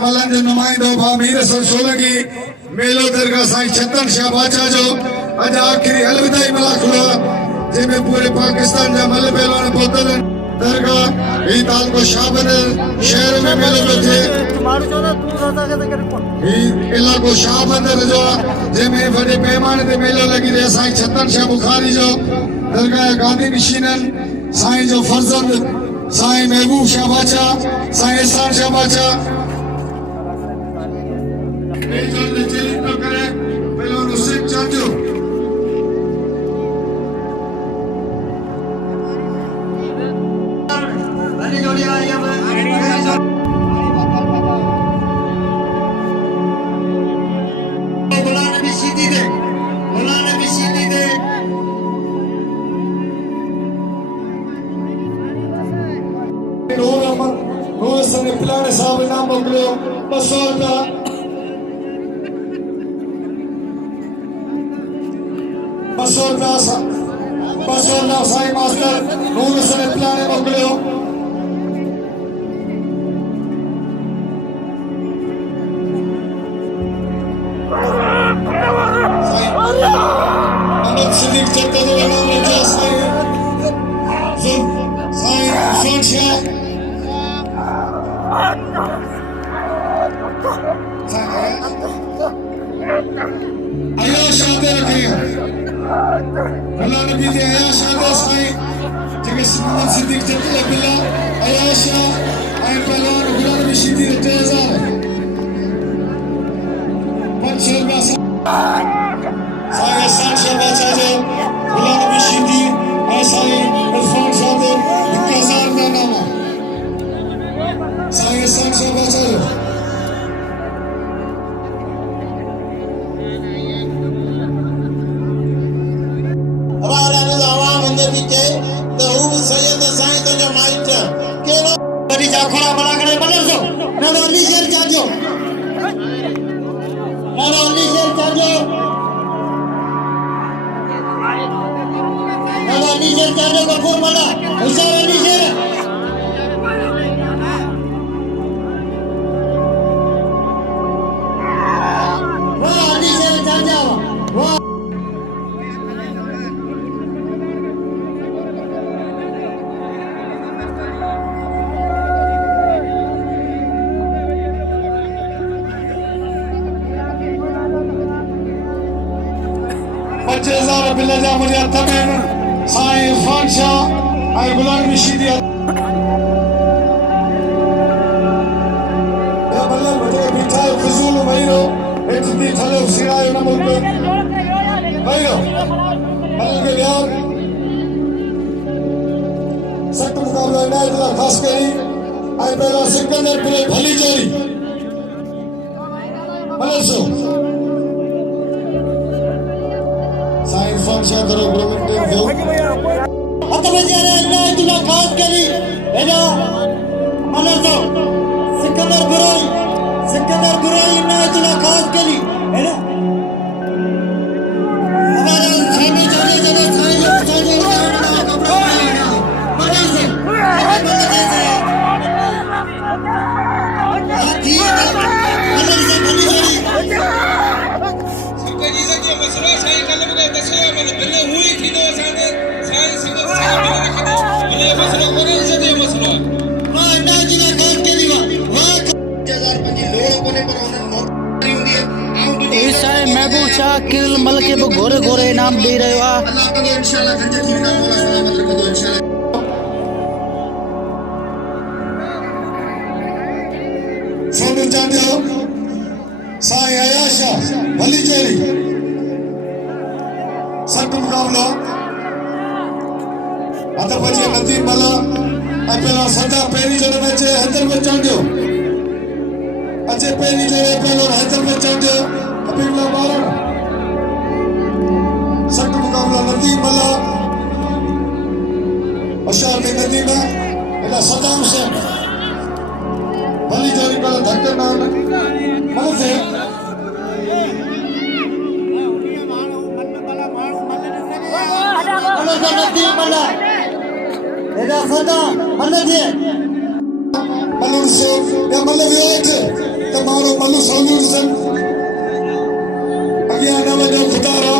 Malan जो नुमाइंदो भा मीर सोलंगी मेलो दरगाह साईं छतन शाह बादशाह जो अज आखिरी अलविदाई मलाखड़ा जंहिंमें पूरे पाकिस्तान जा मल पहलवान पहुतल दरगाह ही ताल को शाहबदल शहर में मेलो पियो थिए ही इलाको शाहबदल जो जंहिंमें वॾे पैमाने ते मेलो लॻी रहे साईं छतन शाह बुखारी जो दरगाह गांधी निशीनन साईं जो फर्जंद साईं महबूब शाह बादशाह साईं एहसान शाह बादशाह पिलाने साहब नाम मोकिलियो 200 रुपया साईं मास्टर नूर सने पिलाने मोकिलियो सिद्दीक चक्कर जो नाम लिखा साईं शाह आया शादे रखे अल्लाह नबी दे आया शादे साईं जेके मोहम्मद सिद्दीक चक्कर बिल्ला आया शाह आई पहलवान अल्लाह नबी शीदी 3000 500 रुपया साईं एहसान शाह बादशाह जो अल्लाह नबी शीदी आई साईं इरफान शाह दे 1000 रुपया नाम साईं एहसान शाह बादशाह जो बिल्ला जा मुझे हथ में साईं इरफान शाह ऐं गुलाम नबी शीदी मतलब मुझे बीठा फजूल वहीरो हेठि थी थले सिरायो न मुल्क वहीरो मल के यार सख्त मुकाबला इनायत ला खास करी ऐं पहला सिकंदर पुरे भली चोरी मतलब सो शाह करो गवर्नमेंट दो हत में जाने इनायत ला खास करी एना मने तो सिकंदर बुराई इनायत ला खास करी एना हमारा खाने जाने जने साईं साईं कपड़ा बने से महबूब शाह किल मल के घोरे घोरे इनाम दे रहे हो अल्लाह करे इंशाल्लाह घंटे थी ना मौला सलामत रखो इंशाल्लाह सोनू चांदो साईं आयाशा भली चेरी सट मुकाबला अत बचे नदी मला पहला सदा पेरी जड़ में चे हैदर में चांदो अचे पेरी जड़े पहलो हैदर में चांदो अबीला बारण सट मुकाबला नदी मला अशार की नदी में इला सदाम से भली चेरी पहला धक्के नाम मतलब से नदी मला एदा सदा मन जे मलूर से या मल वेट तो मारो मलू सोल्यूशन अगिया न वजो खुदारा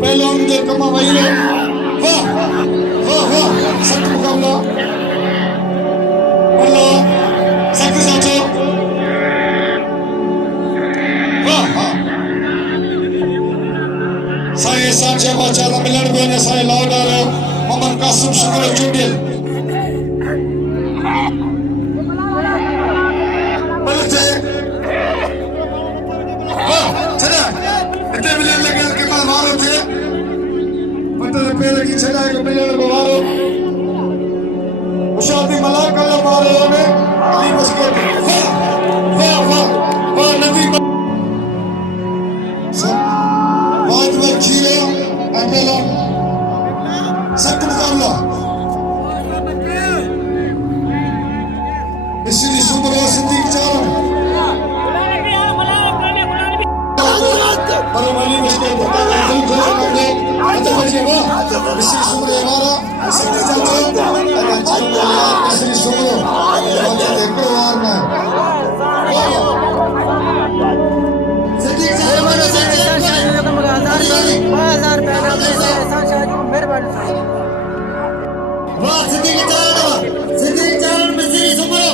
पहलवान जे कम वही वाह वाह वाह सत मुकाबला अल्लाह सत साचो वाह वाह साए साचे बाचा दा मिलन को ने साए लाउडर मोहम्मद कासिम शुक्र चुंडियल बलते वाह चला इतने मिलन लगे के बाद मारो थे पत्थर पेड़ की चला के मिलन को मारो उशादी मलाकला मारो ने अली मस्के वाह वाह वाह वाह नबी बहुत वकील पेहलवान सख्त मुकाबला इसलिए सुबह सिंधी चारों पर वाली मुश्किल होता है दिल खोल के अंदर बजे वाह इसलिए सुबह हमारा सिंधी चारों इसलिए सुबह एक बार में सिंधी चारों में वाह सिंधी चारण मिस्त्री सुमरो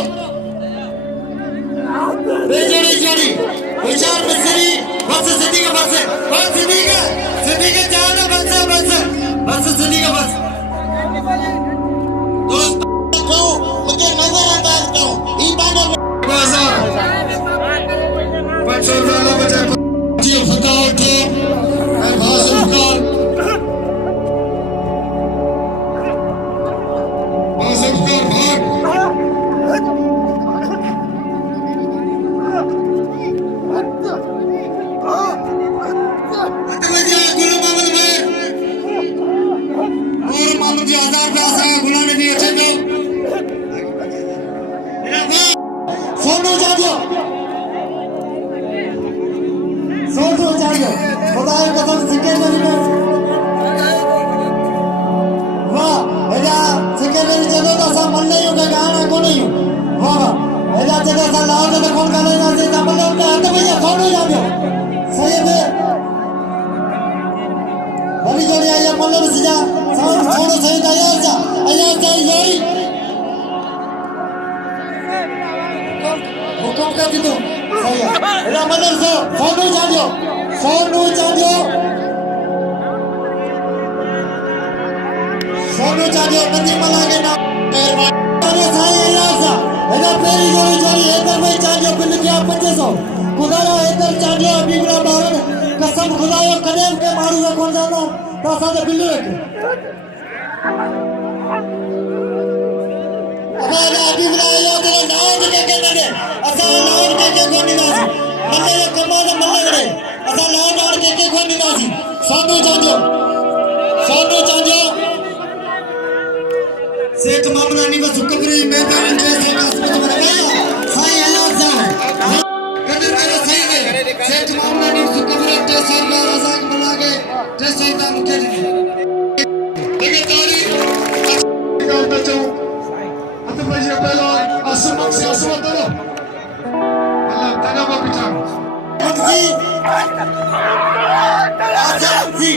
बेजोड़ी जोड़ी विचार मिस्त्री बस सिंधी के पास बस सिंधी के चारण बस सिंधी के पास दोस्त को मुझे नजरअंदाज करो ई पाने बाजार 500 वाला बचा जी फटाफट है भाषण कर सेठ मामला नहीं बस हुक्मरी मैदान में से कास्मत बनाया साईं अल्लाह जाने कदर करे सही है सेठ मामला नहीं हुक्मरी टेसर में रज़ा बना के टेसर का मुके लेकिन तारी का बचो अत बजे पहलवान आसमान से आसमान दो अल्लाह तना को पिटा जी आजाद जी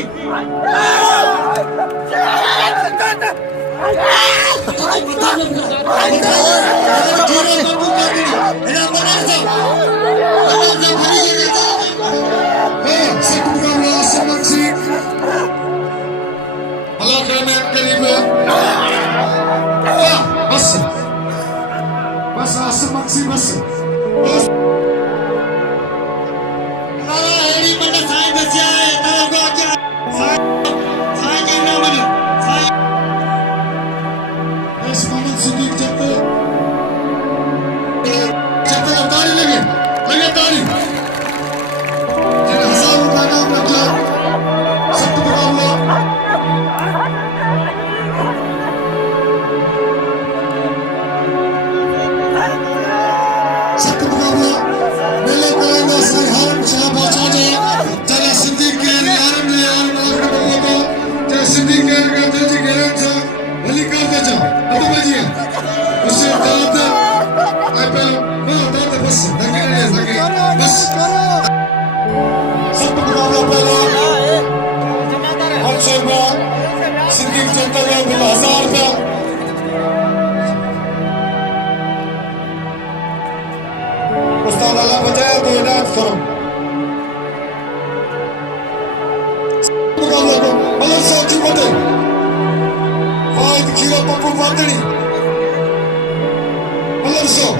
चप्पल उतारी लगे वाला बचाया तो इनायत करो मुकाबले को मलक साहब जी बते वाहिद खीरो पप्पू वादनी मलक साहब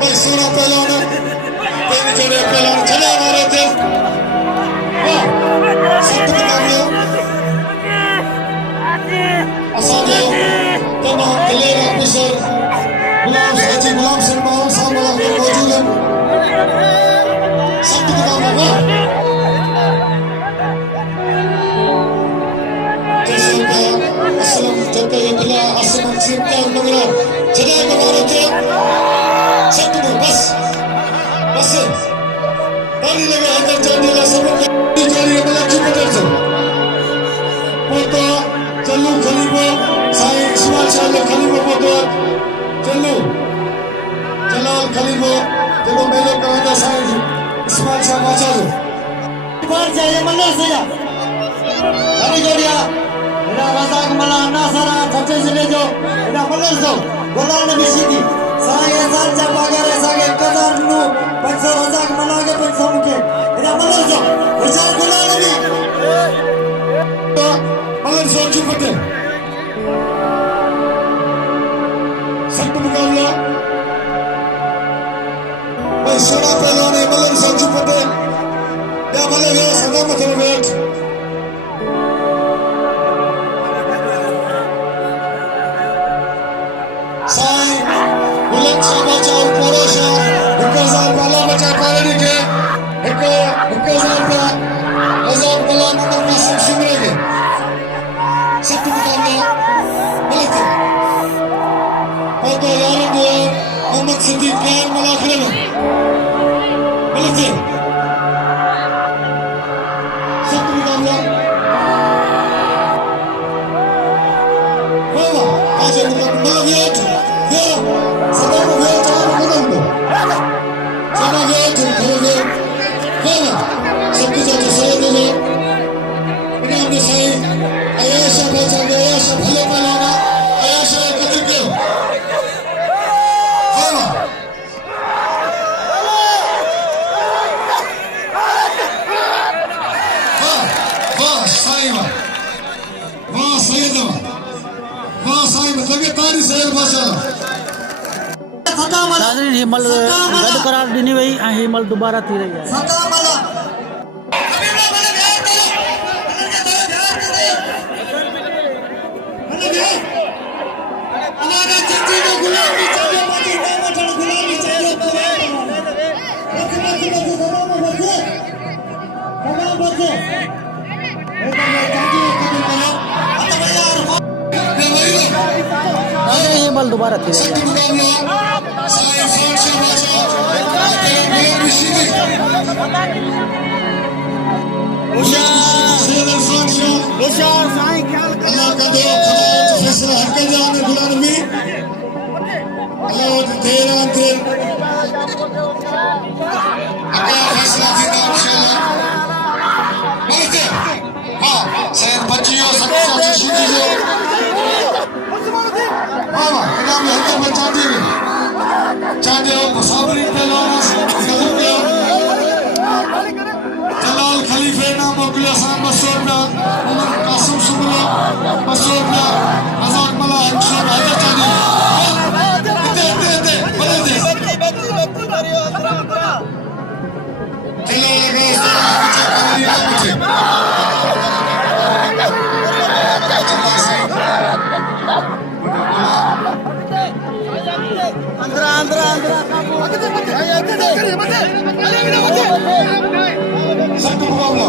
भाई सोना पहलवान तेरी जोड़े पहलवान चले हमारे थे वाह सत्य मुकाबले असाने तमाम दिलेर ऑफिसर गुलाम हाजी गुलाम सलमान साहब मौजूद हैं सत्य मुकाबले वाह असलम जते बिला असलम सिंता मगरा जदे हमारे थे सत्य में बस ताली लगे अंदर जाने ला सब जारी मलक जी पटेल से पोतो चलू खलीफा साईं इस्माइल शाह खलीफा पोतो चलू जलाल खलीफा देखो मेलो कहंदा साईं इस्माइल शाह बाचा जो बार जाए मल्ला से जा अरे जोड़िया एडा रज़ाक मला नासरा छटे जिले जो एडा मल्ला जो गोला नबी शीदी साईं हज़ार जा पगार सागे 1000 नु 500 रज़ाक मला के 500 मुके एडा मल्ला जो विचार गोला नबी मल्ला जो की पते सत्य मुकाबला भाई सोना पहलवान मल्ला जो की पते या मल्ला जो सदा मथे बैठ साईं बुलंद शाह बाचा और पोरो शाह 1000 वाला बचा पालनी के 1000 का आजाद वाला नंबर में सब सिमरेंगे सत्य मुकाबला मलखरा और तो यार दो मोहम्मद सिद्दीक खान मलाखरे में मलखरा सत्य मुकाबला वाह आज मुकाबला वेट सदा को वेट और मुकाबला सदा वेट करोगे वाह सब कुछ तो सही दे इनाम दे सही आयाशा बचा गया आयाशा भले पहलवाना आयाशा कदर के वाह वाह साईं वाह सैयद वाह साईं लगे तारी सैयद माशाल्लाह नाज़रीन हिमल रद्द करार ॾिनी वई ऐं हिमल दोबारा थी रही आहे हिमल दोबारा थी रही चैनल मुसाफरी पहलवान जलाल खलीफे ना मोकलिया साहब 200 रुपया उमर कासिम सुमला 200 रुपया रज़ाक मला 100 रुपया चांदी दे बदल दे चलो लगा सत्य मुकाबला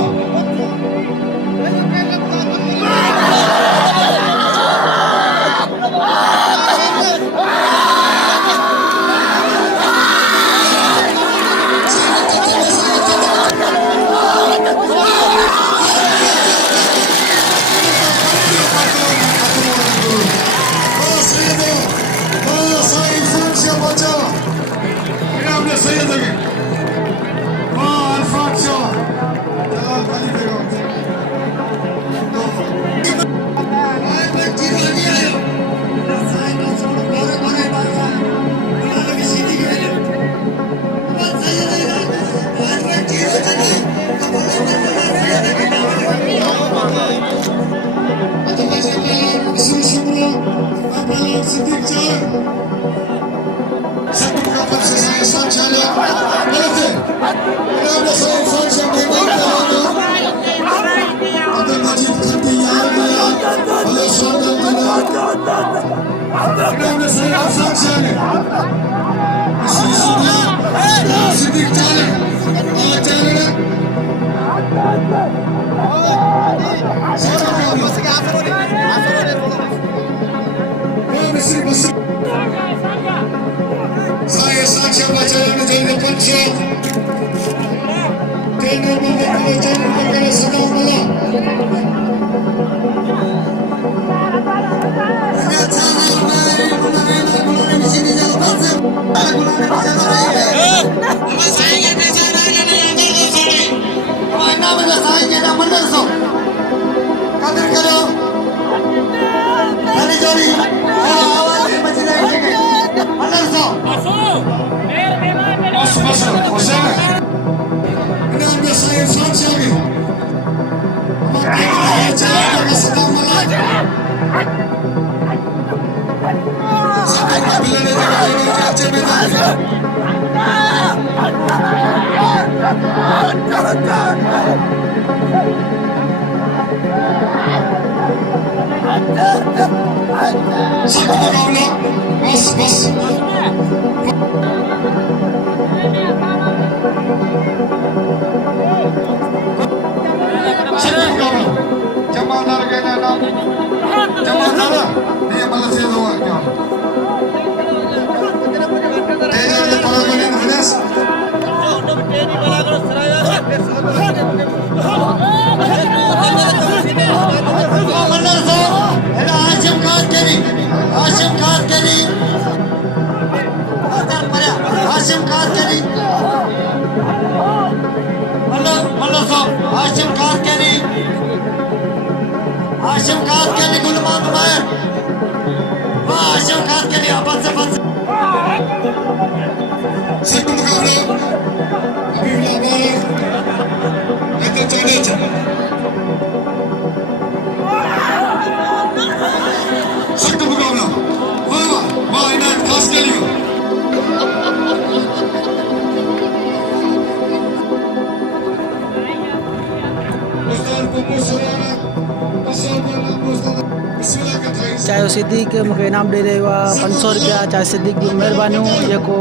चाहे सिद्दीक मूंखे इनाम ॾेई रहियो आहे 500 रुपया। चाहे सिद्दीक जूं महिरबानियूं। जेको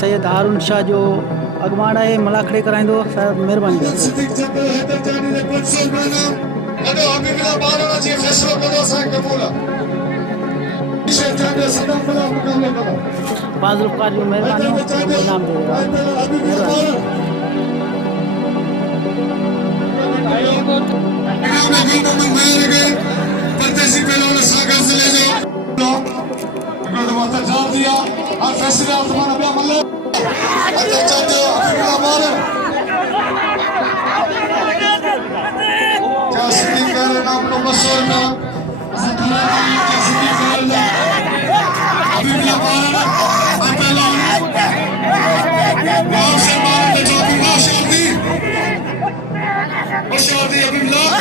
सैयद हारून शाह जो अॻुवाण आहे मलाखड़े कराईंदो। साहिब महिरबानी कयो। फाज़िलकार जूं महिरबानियूं इनाम ॾेई रहियो आहे। परदेसी पहलवान सागर जिले जो तजाब दिया और फैसले आसमान अपना मल्ल अच्छा चाहते हो हमारे क्या सिद्धि कर नाम नो मशहूर ना सिद्धि कर ना अभी भी हमारे पहलवान गांव से मारे जो भी मशहूर अभी लोग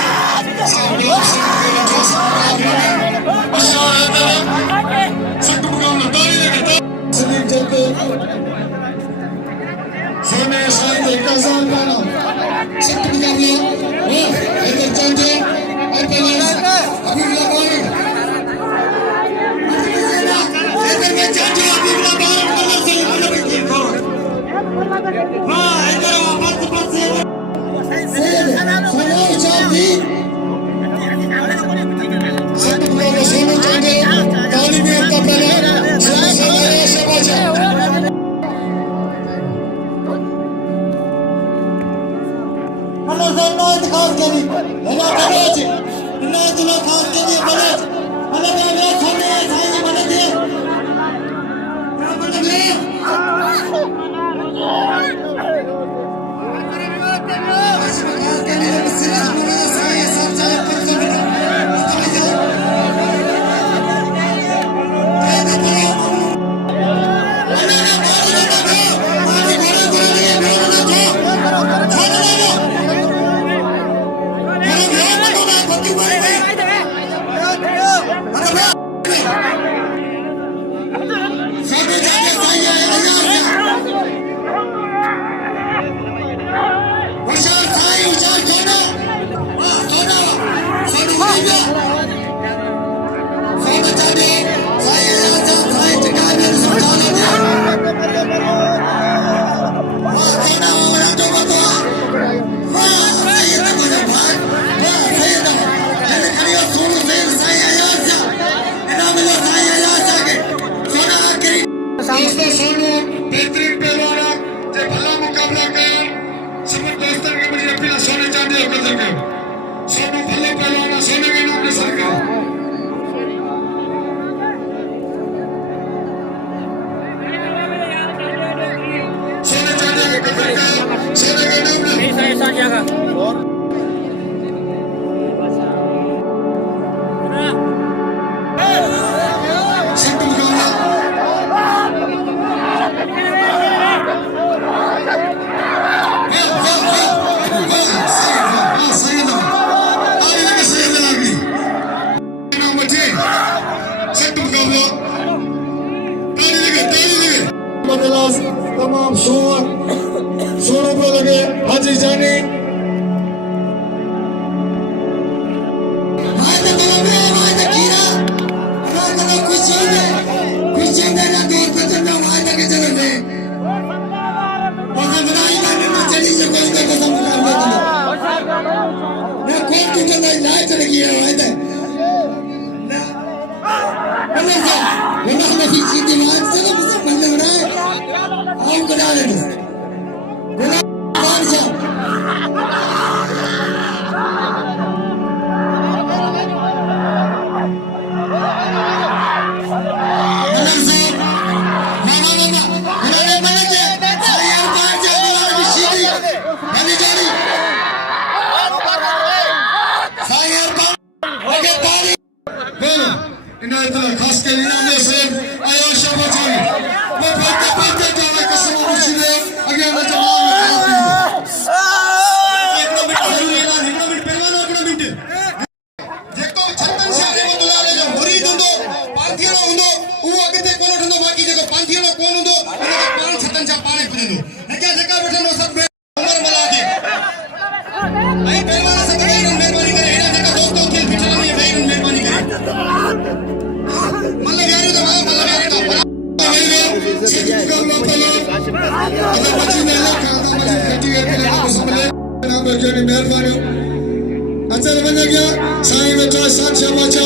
मुक़ाबला कयो सभु दोस्तनि खे मुंहिंजी अपील सोने चांदी जो क़दुरु कयो सोनो भले पहलवान सोने के नाम ते सर कयो सोने चांदी जो क़दुरु कयो सोने के नाम ते ऐसा क्या का सख्त मुक़ाबला तमाम सोनो पे लगे हाजी जानी खास के इनाम से आयो शाबाशी मैं पढ़ते जाना कसम मुझे आगे ना जवाब मिनट पहलवान जेको छतन शाह जो दुलारे जो मुरीद हुंदो पांथीड़ो हुंदो वो अगते कोन ठंदो बाकी जेको पांथीड़ो कोन हुंदो उनके पाण छतन शाह पाणे पुजंदो हेका जेका वठंदो सब उमर मला के आई पहलवान सब मेहरबानी करे हेड़ा जेका दोस्तो खेल पिछला में मेहरबानी करे मतलब यार तो मेहरबानी अचल वञे गया साईं वेठा साथ शाबाशा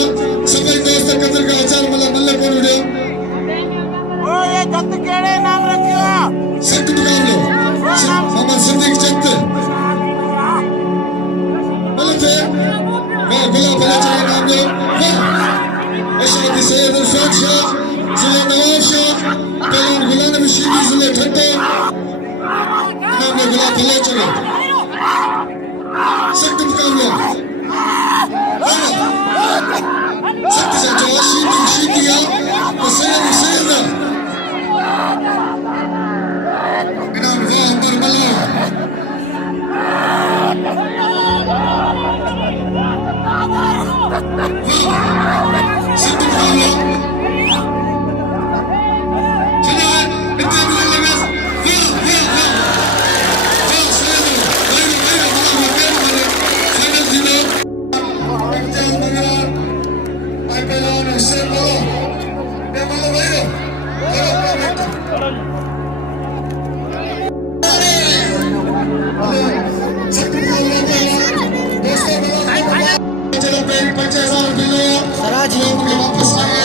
सभई दोस्त कदर का अचल मतलब मल्लखो ॾियो ओ ये जत केड़े नाम रखियो सख्त मुक़ाबलो मोहम्मद सिद्दीक जत मलते वाह गुलाब भला चले नाम ॾियो वाह अशरफ सैयद अरफात शाह जिले नवाब शाह पहलवान गुलाम नबी शीदी जिले ठट्टे नाम में गुलाब भला चले सख्त मुक़ाबला सख्त से जो शीदिया तो सैयद इनाम वाह अंबर मल्ला सख्त मुक़ाबला चलो इतने में लगा सराजी